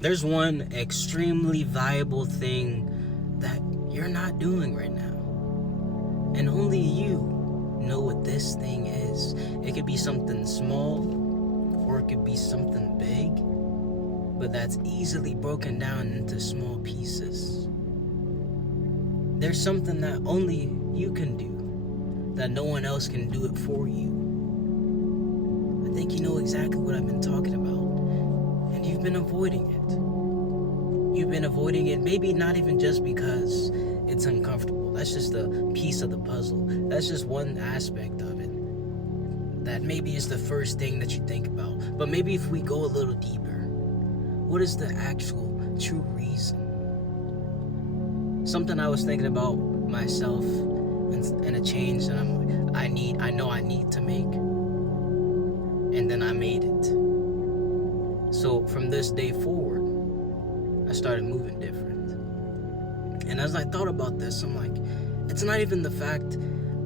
There's one extremely valuable thing that you're not doing right now. And only you know what this thing is. It could be something small, or it could be something big, but that's easily broken down into small pieces. There's something that only you can do, that no one else can do it for you. I think you know exactly what I've been talking about, and you've been avoiding it. You've been avoiding it, maybe not even just because it's uncomfortable. That's just a piece of the puzzle. That's just one aspect of it. That maybe is the first thing that you think about. But maybe if we go a little deeper, what is the actual true reason? Something I was thinking about myself and a change that I know I need to make. And then I made it. So from this day forward, I started moving different. And as I thought about this, I'm like, it's not even the fact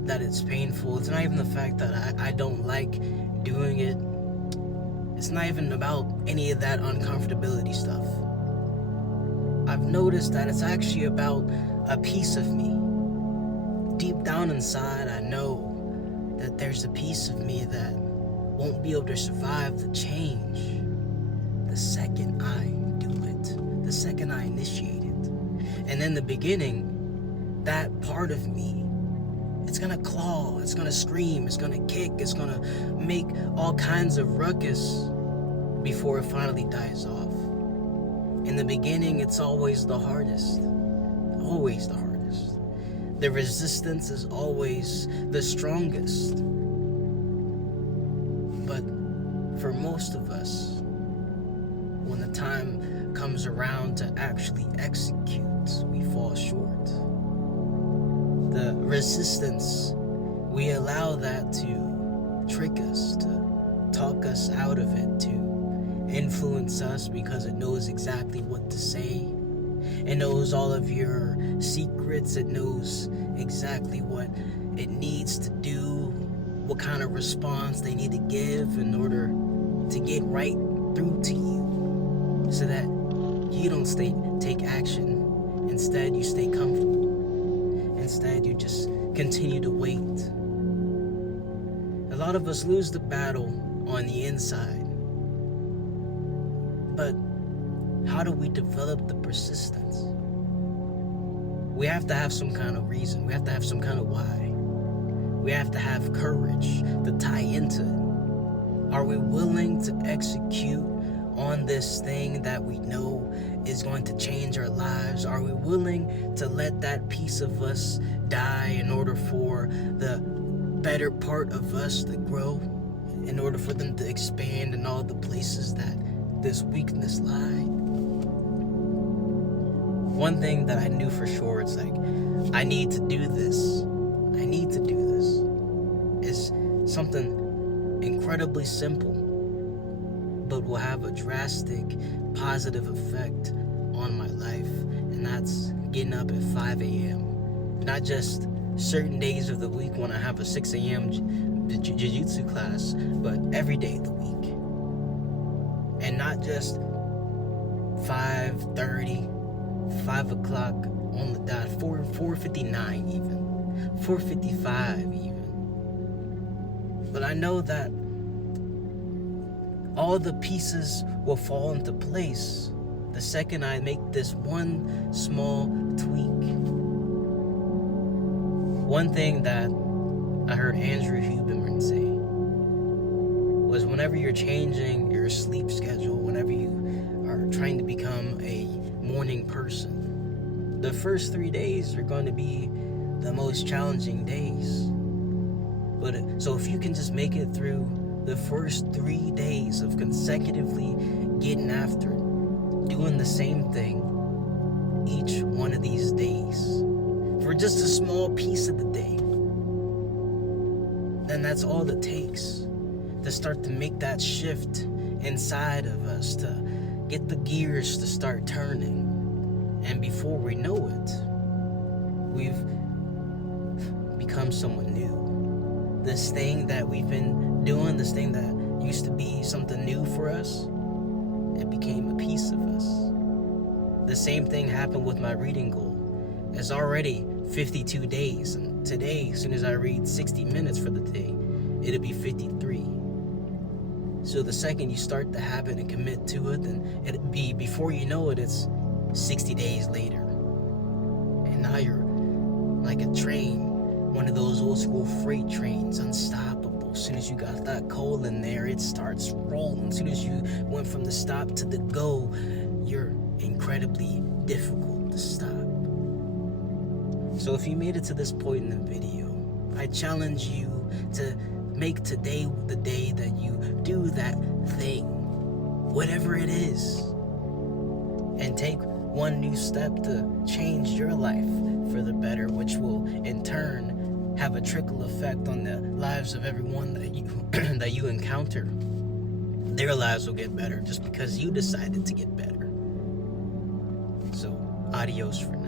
that it's painful. It's not even the fact that I don't like doing it. It's not even about any of that uncomfortability stuff. I've noticed that it's actually about a piece of me. Deep down inside, I know that there's a piece of me that won't be able to survive the change the second I do it, the second I initiate it. And in the beginning, that part of me, it's gonna claw, it's gonna scream, it's gonna kick, it's gonna make all kinds of ruckus before it finally dies off. In the beginning, it's always the hardest. Always the hardest. The resistance is always the strongest. But for most of us, when the time comes around to actually execute, we fall short. The resistance, we allow that to trick us, to talk us out of it, to influence us because it knows exactly what to say. It knows all of your secrets. It knows exactly what it needs to do, what kind of response they need to give in order to get right through to you, so that you don't take action. Instead, you stay comfortable. Instead, you just continue to wait. A lot of us lose the battle on the inside. But how do we develop the persistence? We have to have some kind of reason. We have to have some kind of why. We have to have courage to tie into it. Are we willing to execute on this thing that we know is going to change our lives? Are we willing to let that piece of us die in order for the better part of us to grow? In order for them to expand in all the places that this weakness lie? One thing that I knew for sure, it's like, I need to do this. I need to do this. It's something incredibly simple, but will have a drastic positive effect on my life. And that's getting up at 5 a.m. Not just certain days of the week when I have a 6 a.m. jiu-jitsu class, but every day of the week. And not just 5:30, 5 o'clock on the dot, 4:59 even, 4:55 even. But I know that all the pieces will fall into place the second I make this one small tweak. One thing that I heard Andrew Huberman say was, whenever you're changing your sleep schedule, whenever you are trying to become a morning person, the first 3 days are going to be the most challenging days. But so if you can just make it through the first 3 days of consecutively getting after it, doing the same thing each one of these days for just a small piece of the day, then that's all it takes to start to make that shift inside of us, to get the gears to start turning. And before we know it, we've become someone new. This thing that we've been doing, this thing that used to be something new for us, it became a piece of us. The same thing happened with my reading goal. It's already 52 days, and today, as soon as I read 60 minutes for the day, it'll be 53. So the second you start the habit and commit to it, then it'll be, before you know it, it's 60 days later. And now you're like a train, one of those old school freight trains, unstoppable. As soon as you got that coal in there, it starts rolling. As soon as you went from the stop to the go, you're incredibly difficult to stop. So if you made it to this point in the video, I challenge you to make today the day that you do that thing, whatever it is, and take one new step to change your life for the better, which will in turn have a trickle effect on the lives of everyone that you that you encounter. Their lives will get better just because you decided to get better. So, adios for now.